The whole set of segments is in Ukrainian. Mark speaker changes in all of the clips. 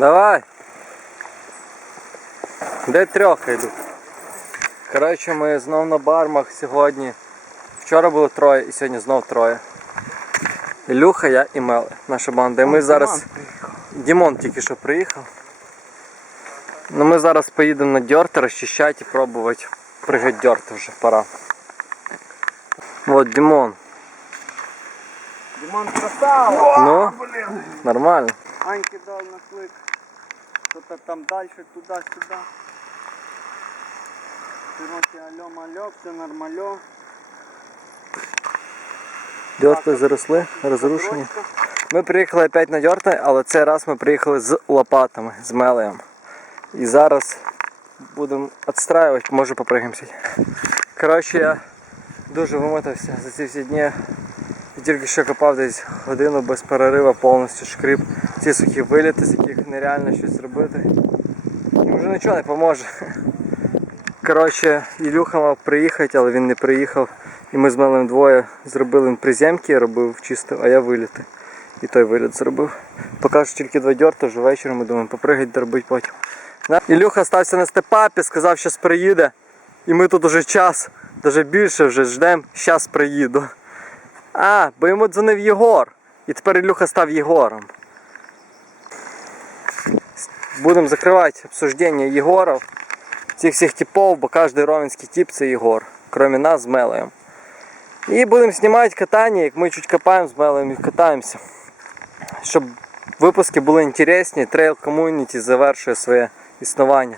Speaker 1: Давай. Де трьох йду? Коротше, ми знов на бармах сьогодні. Вчора було троє і сьогодні знов троє. Ілюха, я і Мели. Наша банда. І ми зараз. Дімон тільки що приїхав. Ну ми зараз поїдемо на дьорт розчищати і пробувати пригати дьорт вже пора. От Дімон.
Speaker 2: Димон красава!
Speaker 1: Ну, нормально.
Speaker 2: Аньки дав на клик. Что-то там дальше, туда-сюда. Короче, алло, малё, все нормально.
Speaker 1: Дьорти заросли, розрушені. Ми приїхали опять на дьорти, але цей раз ми приїхали з лопатами, з мелеєм. І зараз будемо відстраювати, може попригаємося. Коротше, я дуже вимотався за ці всі дні. Я тільки що копав десь годину без перерива, повністю шкріп. Ці сухі виліти, з яких нереально щось зробити. І вже нічого не поможе. Коротше, Ілюха мав приїхати, але він не приїхав. І ми з Мелем двоє зробили приземки, робив чисто, а я виліти. І той виліт зробив. Поки тільки два дьорти, вже вечором ми думаємо попригать, доробити потім. Ілюха стався на степапі, сказав, що приїде. І ми тут уже час, навіть більше вже ждемо, зараз приїду. А, бо йому дзвонив Єгор. І тепер Ілюха став Єгором. Будемо закривати обсуждення Єгорів. Цих всіх типов, бо кожен ровенський тип це Єгор. Кроме нас з Мелеєм. І будемо знімати катання, як ми чуть копаємо з Мелеєм і катаємося. Щоб випуски були інтересні, трейл ком'юніті завершує своє існування.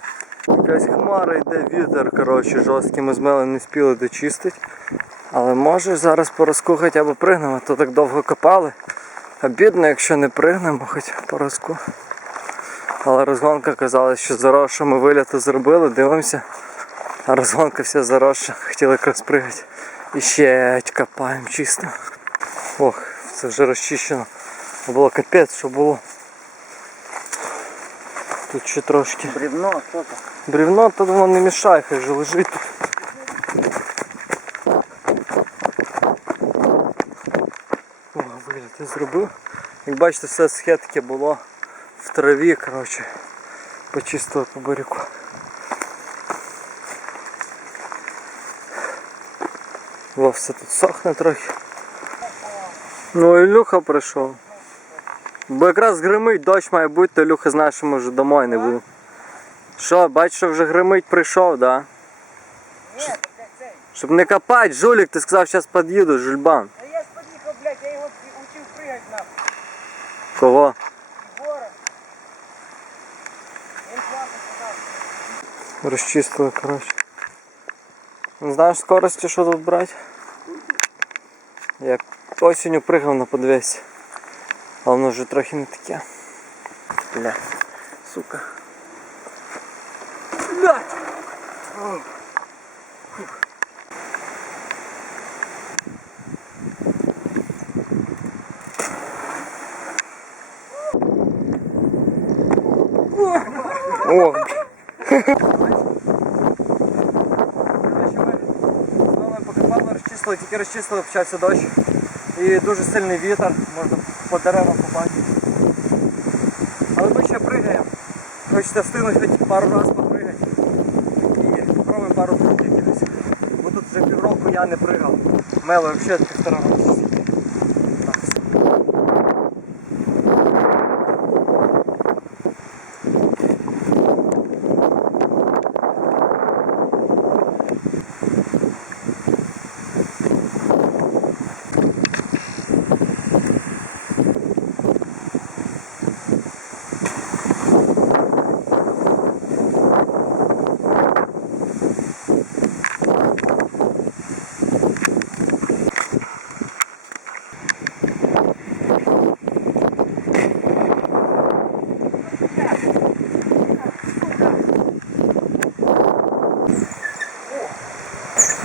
Speaker 1: Якась хмара йде вітер, коротше, жорсткий, ми з Мелеєм не спіли дочистити. Але може зараз порозкухати або пригнемо, то так довго копали. Обідно, якщо не пригнемо, хоч порозку. Але розгонка казала, що заросша ми виліти зробили, дивимося. А розгонка вся заросша, хотіли якраз пригати. І ще копаємо чисто. Ох, це вже розчищено. Було капець, що було. Тут ще трошки.
Speaker 2: Бревно, что то
Speaker 1: Бревно то воно не мішає, хай же лежить тут. О, вигляд я зробив. Як бачите, все схе таке було в траві, коротше, почистили по буряку. Во, все тут сохне трохи. Ну, Ілюха прийшов. Бо якраз гримить, дощ має бути, то Ілюха знає, що ми вже домой не будемо. Що, бачиш, що вже гримить прийшов, да? Щоб не копати, жулік, ти сказав, зараз під'їду, жульбан.
Speaker 2: Да я ж подъехал, блядь, я его учил прыгать нахуй.
Speaker 1: Кого? Розчистили, коротше. Знаєш скорості, що тут брати? Як осінню пригав на подвесі. Але воно вже трохи не таке. Бля, сука. Блядь! Ох, покопали, розчистили, тільки розчистили, почався дощ. І дуже сильний вітер, можна по деревам побачити. Але ми ще пригаємо. Хочете встигнути хоч пару разів попригати. І спробуємо пару крутів якихось. Бо тут вже півроку я не пригав. Мело взагалі півтора року.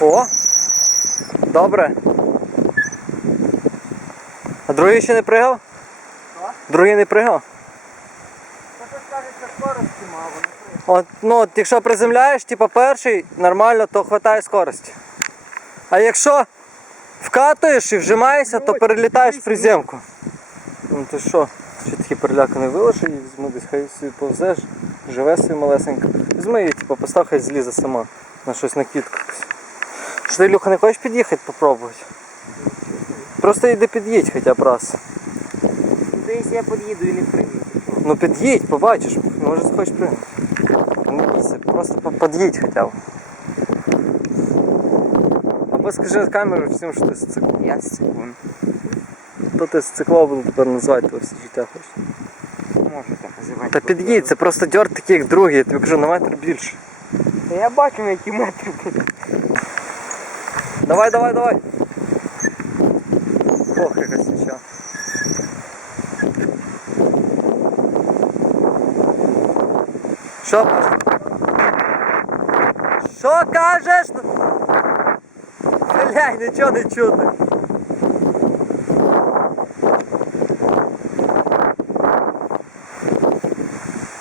Speaker 1: О! Добре. А другий ще не пригав? Що? Другий не пригав? От, ну, от, якщо приземляєш, типу перший, нормально, то хватає скорості. А якщо вкатуєш і вжимаєшся, то перелітаєш в приземку. Ну ти що? Що ти такий переляканий вилежу і візьму десь, хай собі повзе, ж- живе собі малесенько. Візьми її, типу, постав, хай злізе сама на щось на кітку. Що ти, Ілюха, не хочеш під'їхати попробувати? Просто йди під'їдь хоча б раз.
Speaker 2: Десь я під'їду і не приїду.
Speaker 1: Ну під'їдь, побачиш, може захочеш пригнути. Не бійся, просто під'їдь хоча б. Або скажи на камеру всім, що ти з циклом.
Speaker 2: Я секунд.
Speaker 1: То ти з цикло буду тепер називати все життя хочеш.
Speaker 2: Можна так називати.
Speaker 1: Та під'їдь, це просто дьорт такий, як другий, я тобі кажу, на метр більше.
Speaker 2: Та я бачу, на які метри буде.
Speaker 1: Давай, давай, давай. Ох, яка свіча. Що? Що кажеш? Блядь, нічого не чути.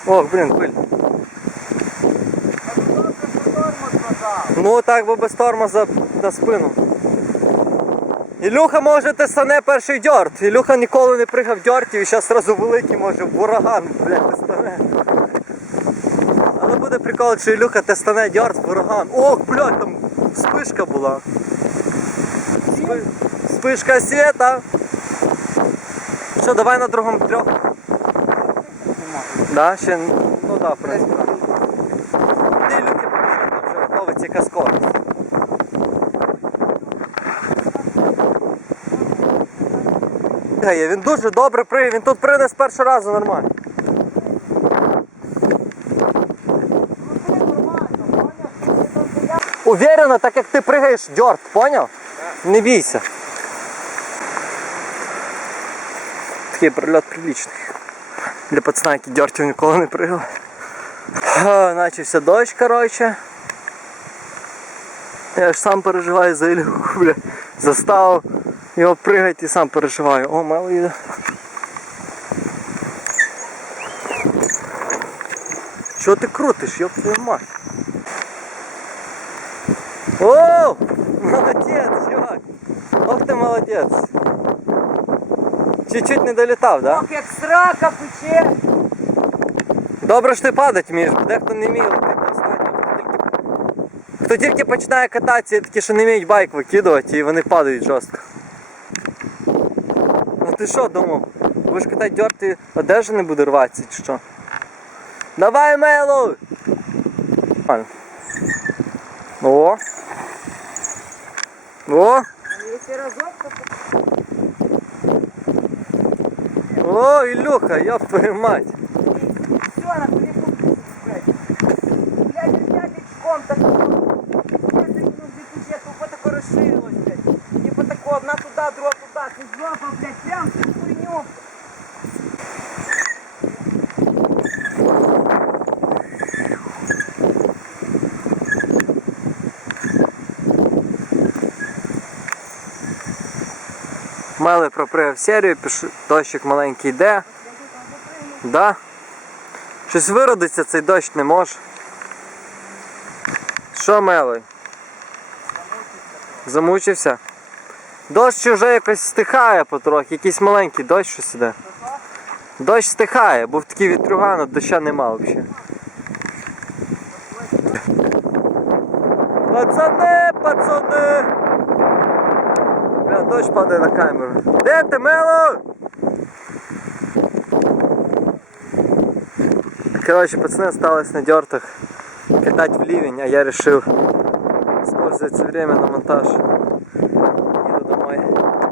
Speaker 1: Ох, блін, пиль. Ну так, бо без тормоза на спину. Ілюха може те стане перший дьорт. Ілюха ніколи не пригав дьортів і зараз одразу великий може в ураган, блядь, те стане. Але буде прикол, що Ілюха те стане дьорт в ураган. Ох, блядь, там спишка була. Спи... Спишка света. Що, давай на другому трьох. Да, ще, ну да, в принципі. Ти Ілюхи побіжи, там яка скорость. Він дуже добре пригає, він тут пригне з першого разу нормально. Уверенно, так як ти пригаєш дьорт, поняв? Не бійся. Такий прильот приличний. Для пацана, який дьортів ніколи не пригав. Начався дощ, коротше. Я ж сам переживаю за Ілюху, бля. Заставив його пригати і сам переживаю. О, мало їде. Чого ти крутиш, йоп твою мать? О! Молодець, чувак! Ох ти молодець! Чуть-чуть не долітав, да?
Speaker 2: Ох, як срака пече.
Speaker 1: Добре, що ти падати вмієш, бо дехто не вміє летити останньо. Хто тільки, хто тільки починає кататися, є такі, що не вміють байк викидувати і вони падають жорстко. Ну ти що думав? Будеш катати дьорти, одежа не буде рватися чи що? Давай! Нормально. О! О! О, Ілюха, ёб твою мать!
Speaker 2: все, на перепутку, блядь. Блядь, блядь, очком так. Блядь, ну, бюджет, вот тако розширилось, блядь. Типа тако, одна туда, друга туда. Ти жопа, блядь, прям в хуйню.
Speaker 1: Мели пропригав серію, дощик маленький йде. Да. Щось виродиться цей дощ не може. Що Мелий? Замучився? Дощ вже якось стихає потрохи, якийсь маленький дощ щось іде. Дощ стихає, був такий вітрюган, а доща нема взагалі. Пацани! Дощ падає на камеру. Де ти, Мело? Коротше, пацани осталось на дертах катать в ливень, а я решил использовать время на монтаж.